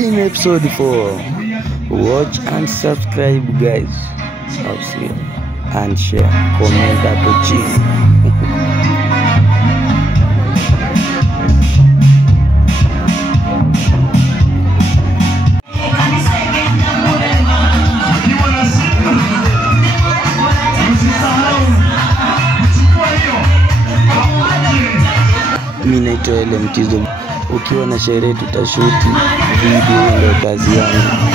in episode 4. Watch and subscribe, guys. I'll see you. And share, comment hapo chini. Mimi naitwa ile Mtizo. Ukiwa na sherehe tutashuti video, ndio kazi yangu.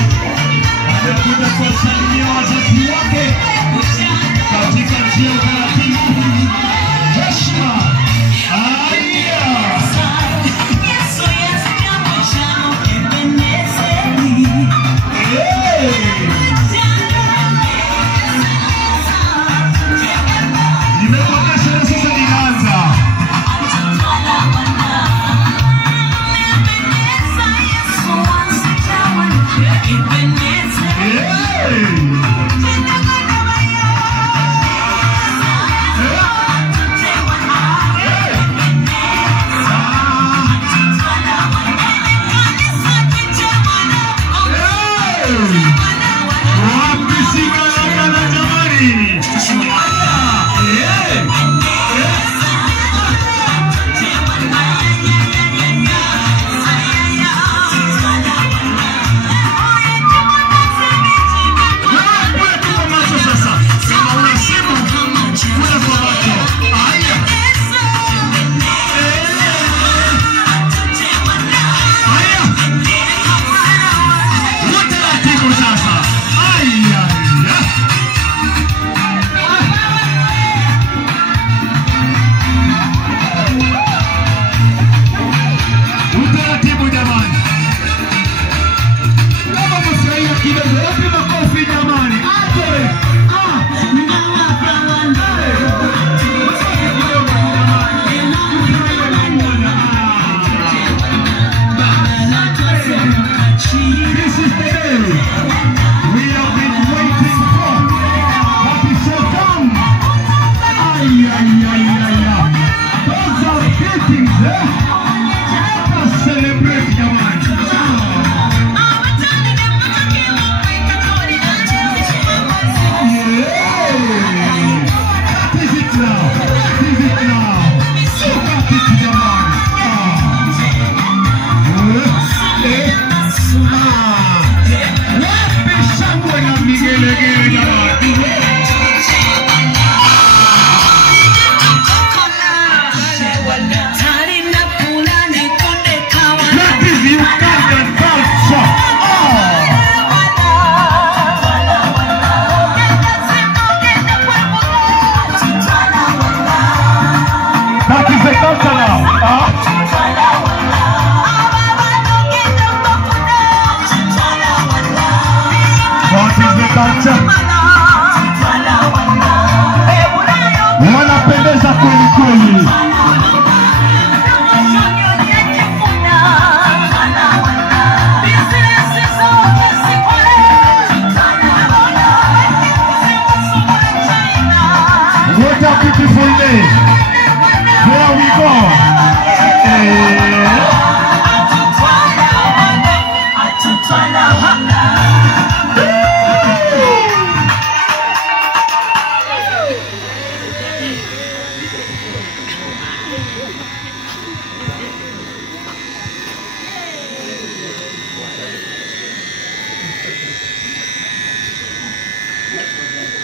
Wanapendeza kweli kweli. What a beautiful day. There we go.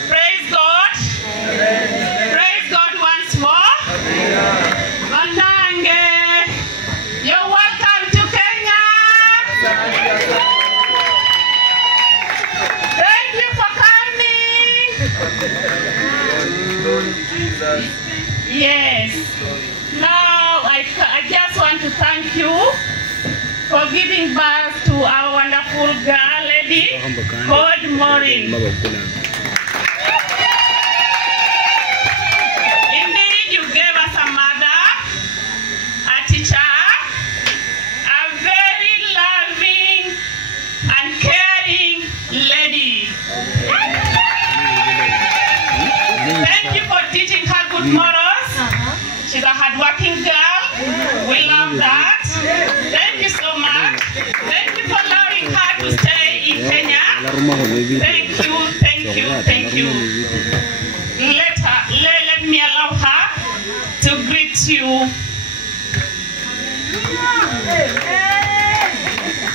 Praise God. Praise God once more. Matange. You're welcome to Kenya. Thank you for coming. Yes. Now I just want to thank you for giving birth to our wonderful girl lady called Maureen. Indeed, you gave us a mother, a teacher, a very loving and caring lady. Thank you for teaching her good morals. She's a hardworking girl. We love that. Thank you so much. Thank you for loving allowing her to stay in Kenya. Thank you. Let me allow her to greet you.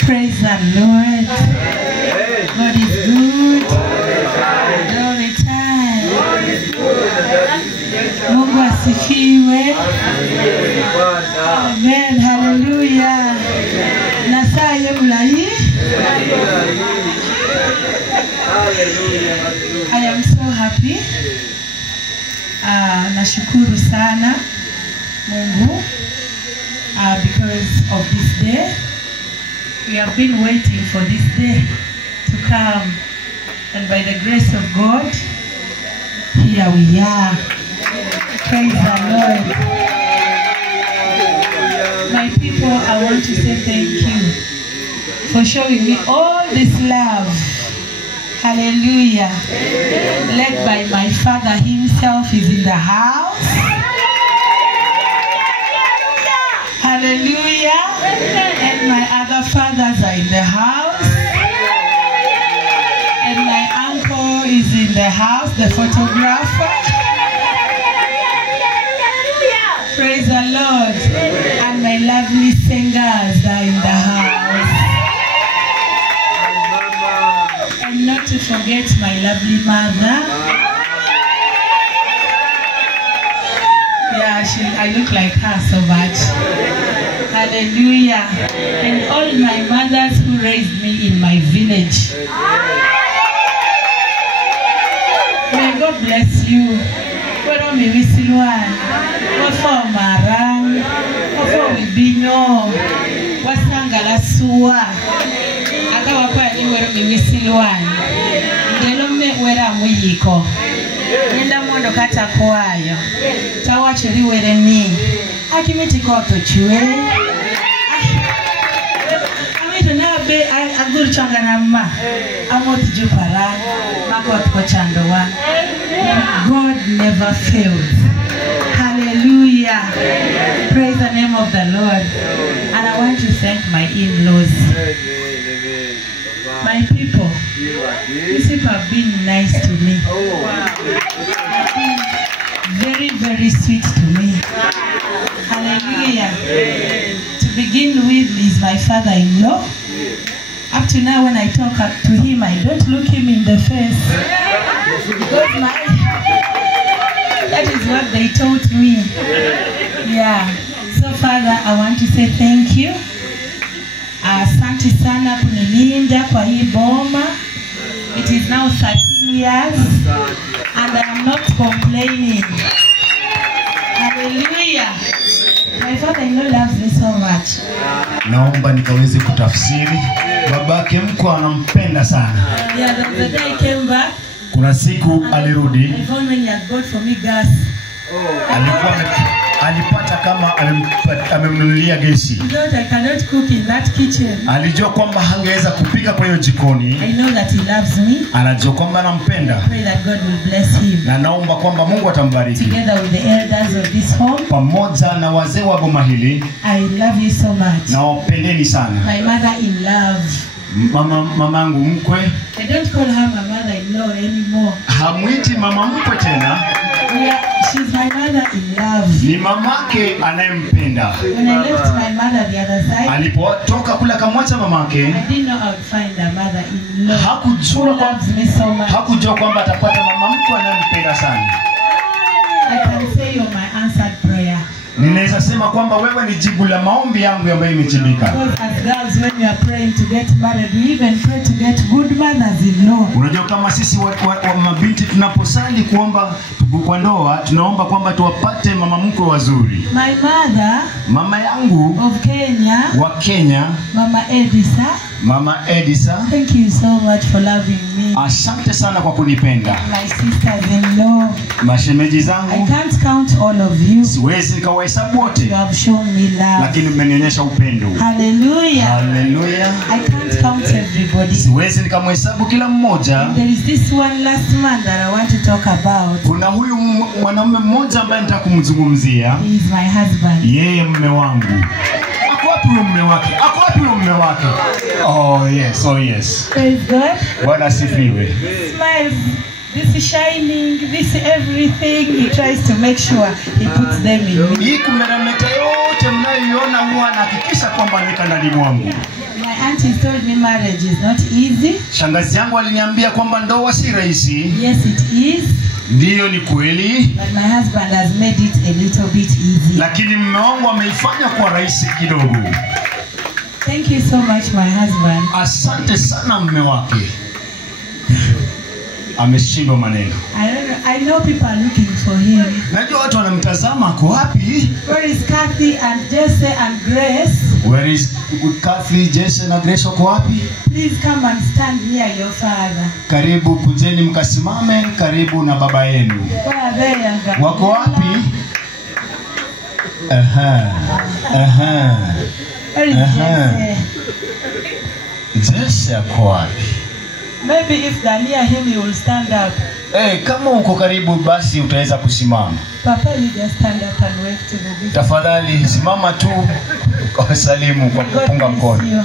Praise the Lord. God is good all the time. Mungu asifiwe. Amen. Hallelujah. Nasaye mulai. I am so happy. Nashukuru sana Mungu because of this day. We have been waiting for this day to come, and by the grace of God, here we are. Praise the Lord. My people, I want to say thank you for showing me all this love. Hallelujah. Led by my Father himself is in the house. Hallelujah. And my other fathers are in the house. And my uncle is in the house, the photographer. Praise the Lord. And my lovely singers are in the house. And not to forget my lovely mother. Yeah, I look like her so much. Hallelujah. And all my mothers who raised me in my village. May God bless you. Wero mi Silwan, wafo Marang, wafo Wibinyo, wasangala suwa. Aka wapa ni wero mi Silwan. Ndelo me wera muyiko. Nenda mondo kata kwayo. Tawachiri were ni. Akimiti koto chue. Amito na be aguru changa na ma. Amoti jupara. Makot ko chandowa. God never fails. Hallelujah. Praise the name of the Lord. And I want to thank my in-laws. My people. These people have been nice to me. They've been very, very sweet to me. Hallelujah. To begin with is my father-in-law. Up to now when I talk to him, I don't look him in the face. Because that is what they taught me. Yeah. So Father, I want to say thank you. Asante sana kunilinda kwa hii boma. It is now 13 years and I am not complaining. Hallelujah. My father-in-law loves me so much. Naomba nikaweze kutafsiri. Babake mkwe anampenda sana. Yeah, the day I came back. Kuna siku alirudi. I found when he had bought for me gas. Alipata kama amemnunulia gesi. Because I cannot cook in that kitchen. Alijua kwamba hangeweza kupika kwa hiyo jikoni. I know that he loves me. Anajua kwamba anampenda. Pray that God will bless him. Na naomba kwamba Mungu atambariki. Together with the elders of this home. Pamoja na wazee wa boma hili. I love you so much. Na wapendeni sana. My mother in love. Mamangu mkwe. I don't call her my mother-in-law anymore. Hamwiti mama mkwe tena. Yeah, she's my mother in love. Ni mamake anayempenda. When I left my mother the other side, alipotoka kula kamwacha mamake, I didn't know I would find a mother-in-law who loves me so much. Hakujua kwamba atapata mama mkwe anayempenda sana. I can say you're my answered prayer. Ninaweza sema kwamba wewe ni jibu la maombi yangu ambayo imejibika. Because as girls, when we are praying to get married, we even pray to get good mothers-in-law. Unajua kama sisi wa mabinti tunaposali kuomba kwa ndoa, tunaomba kwamba tuwapate mama mkwe wazuri. My mother, mama yangu of Kenya, wa Kenya, Mama Edisa. Mama Edisa, thank you so much for loving me. Asante sana kwa kunipenda. My sisters-in-law, mashemeji zangu, I can't count all of you. Siwezi nikawahesabu wote. You have shown me love. Lakini mmenionyesha upendo. Hallelujah. Hallelujah. I can't count everybody. Siwezi nikamhesabu kila mmoja. And there is this one last man that I want to talk about. Kuna huyu mwanamume mmoja ambaye nataka kumzungumzia. He is my husband. Yeye mume wangu. Ako wapi mume wake? Ako wapi mume wake? Oh yes, oh yes. Praise God. Bwana asifiwe. Smiles. This shining, this everything, he tries to make sure he puts them in me. Hii kumeremeta yote mnayoiona huwa anahakikisha kwamba nika ndani mwangu. My auntie told me marriage is not easy. Shangazi yangu aliniambia kwamba ndoa si rahisi. Yes, it is. Ndiyo, ni kweli. But my husband has made it a little bit easy. Lakini mume wangu ameifanya kuwa rahisi kidogo. Thank you so much, my husband. Asante sana mume wake. Ameshindwa maneno. I know people are looking for him. Najua watu wanamtazama, ako wapi? Where is Kathy and Jesse and Grace? Where is Kathy, Jesse na Grace, wako wapi? Please come and stand near your father. Karibu, kujeni mkasimame karibu na baba yenu. Where are they, younger? Wako wapi? Where is Jesse? Jesse ako wapi? Maybe if they're near him, he will stand up. Kama uko karibu basi utaweza kusimama. Papa, you just stand up and wave to the people. Tafadhali simama tu kwa salimu kwa kupunga mkono.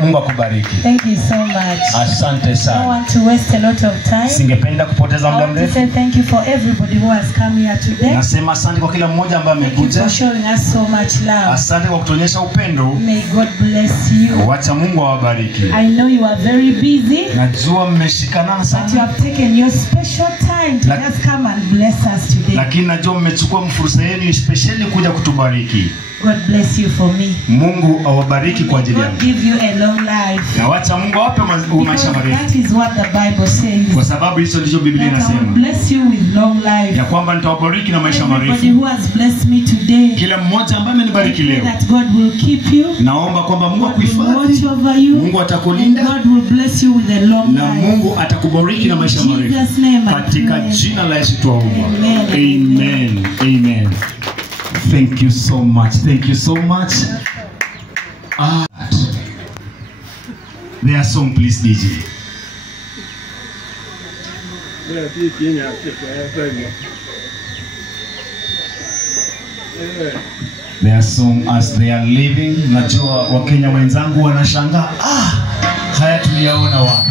Mungu akubariki. Thank you so much. Asante I don't sana. want to waste a lot of time. Singependa kupoteza I muda want to mrefu. say thank you for everybody who has come here today. Nasema asante kwa kila mmoja ambaye Thank you amekuja. for showing us so much love. Asante kwa kutuonyesha upendo. May God bless you. Wacha Mungu awabariki. I know you are very busy, Najua mmeshikanana but you sana. have taken your special time to just come and bless us today. Lakini najua mmechukua fursa yenu especially kuja kutubariki. God bless you for me. Mungu awabariki kwa ajili God yangu. give you a long life. Na wacha Mungu awape maisha Because marefu. that is what the Bible says. Kwa sababu hicho ndicho Biblia That I will inasema. bless you with long life. Ya kwamba nitawabariki na maisha Everybody marefu. who has blessed me today, Kila mmoja ambaye I amenibariki pray leo. that God will keep you. Naomba kwamba Mungu God will watch akuhifadhi. over you. Mungu And atakulinda. God will bless you with a long Na life. Mungu atakubariki na maisha In marefu. Jesus' name I Katika pray. jina la Yesu tuomba. Amen. Amen. Amen. Thank you so much. Thank you so much. Their song, please, DJ. Their song as they are living. Najua Wakenya wenzangu wanashangaa, haya tuliyaona wapi?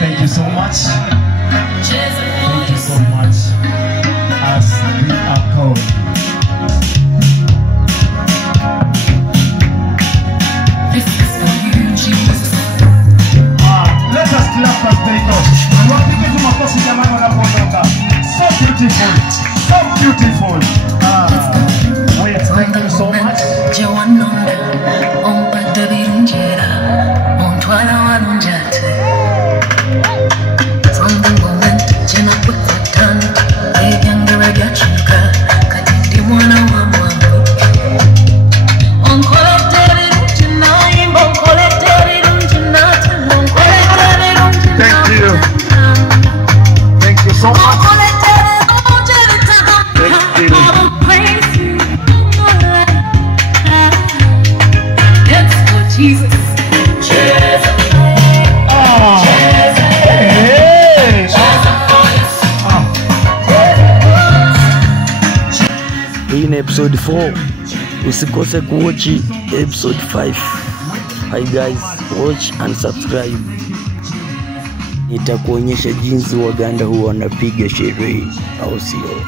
Thank you so much. Thank you so much. As we are called. Let us clap as they go. Wapige tu makofi jamani wanapoondoka. So beautiful. So beautiful. Wait, thank you so much. Thank you. Thank you so much. Jesus. Hii ni episode 4. Usikose kuwatch episode 5. Hi guys, watch and subscribe. Nitakuonyesha jinsi Waganda huwa wanapiga sherehe, au sio?